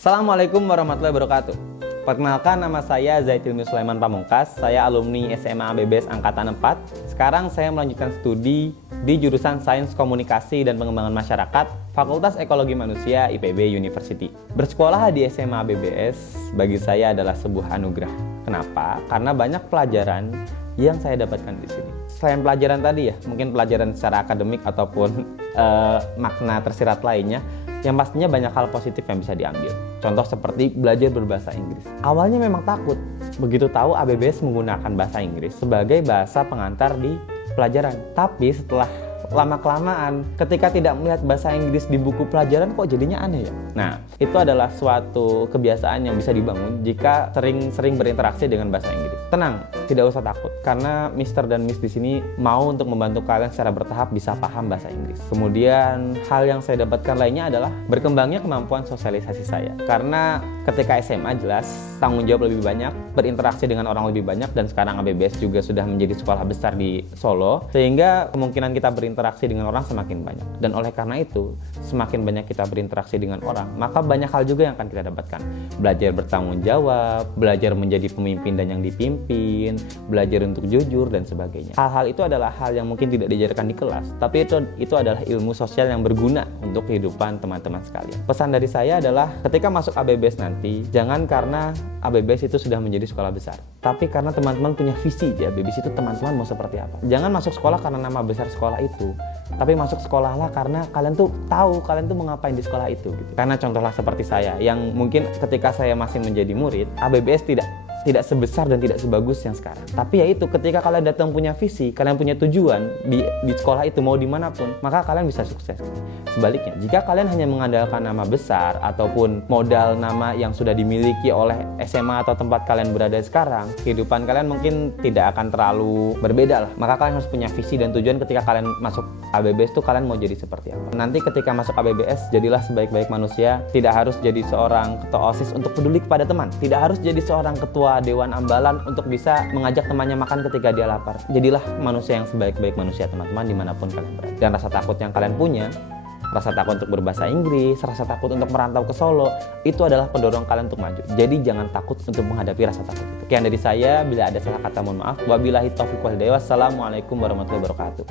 Assalamualaikum warahmatullahi wabarakatuh. Perkenalkan, nama saya Zaidilmi Sulaiman Pamungkas. Saya alumni SMA ABBS Angkatan 4. Sekarang saya melanjutkan studi di jurusan Sains Komunikasi dan Pengembangan Masyarakat, Fakultas Ekologi Manusia IPB University. Bersekolah di SMA ABBS bagi saya adalah sebuah anugerah. Kenapa? Karena banyak pelajaran yang saya dapatkan di sini. Selain pelajaran tadi ya, mungkin pelajaran secara akademik ataupun makna tersirat lainnya, yang pastinya banyak hal positif yang bisa diambil. Contoh seperti belajar berbahasa Inggris. Awalnya memang takut, begitu tahu ABBS menggunakan bahasa Inggris sebagai bahasa pengantar di pelajaran. Tapi setelah lama-kelamaan, ketika tidak melihat bahasa Inggris di buku pelajaran, kok jadinya aneh ya? Nah, itu adalah suatu kebiasaan yang bisa dibangun jika sering-sering berinteraksi dengan bahasa Inggris. Tenang, tidak usah takut, karena Mr. dan Miss di sini mau untuk membantu kalian secara bertahap bisa paham bahasa Inggris. Kemudian, hal yang saya dapatkan lainnya adalah berkembangnya kemampuan sosialisasi saya. Karena ketika SMA jelas, tanggung jawab lebih banyak, berinteraksi dengan orang lebih banyak, dan sekarang ABBS juga sudah menjadi sekolah besar di Solo, sehingga kemungkinan kita berinteraksi dengan orang semakin banyak. Dan oleh karena itu, semakin banyak kita berinteraksi dengan orang, maka banyak hal juga yang akan kita dapatkan. Belajar bertanggung jawab, belajar menjadi pemimpin dan yang dipimpin, belajar untuk jujur, dan sebagainya. Hal-hal itu adalah hal yang mungkin tidak diajarkan di kelas, tapi itu adalah ilmu sosial yang berguna untuk kehidupan teman-teman sekalian. Pesan dari saya adalah ketika masuk ABBS nanti, jangan karena ABBS itu sudah menjadi sekolah besar, tapi karena teman-teman punya visi di ABBS itu teman-teman mau seperti apa. Jangan masuk sekolah karena nama besar sekolah itu, tapi masuk sekolahlah karena kalian tuh tahu kalian tuh mau ngapain di sekolah itu gitu. Karena contohlah seperti saya yang mungkin ketika saya masih menjadi murid, ABBS tidak sebesar dan tidak sebagus yang sekarang. Tapi ya itu, ketika kalian datang punya visi, kalian punya tujuan di sekolah itu mau dimanapun, maka kalian bisa sukses. Sebaliknya, jika kalian hanya mengandalkan nama besar ataupun modal nama yang sudah dimiliki oleh SMA atau tempat kalian berada sekarang, kehidupan kalian mungkin tidak akan terlalu berbeda lah. Maka kalian harus punya visi dan tujuan ketika kalian masuk ABBS itu kalian mau jadi seperti apa. Nanti ketika masuk ABBS, jadilah sebaik-baik manusia. Tidak harus jadi seorang ketua OSIS untuk peduli kepada teman. Tidak harus jadi seorang ketua Dewan Ambalan untuk bisa mengajak temannya makan ketika dia lapar. Jadilah manusia yang sebaik-baik manusia, teman-teman, dimanapun kalian berada. Dan rasa takut yang kalian punya, rasa takut untuk berbahasa Inggris, rasa takut untuk merantau ke Solo, itu adalah pendorong kalian untuk maju. Jadi jangan takut untuk menghadapi rasa takut itu. Sekian dari saya, bila ada salah kata mohon maaf. Wabillahi taufiq wal hidayah. Wassalamualaikum warahmatullahi wabarakatuh.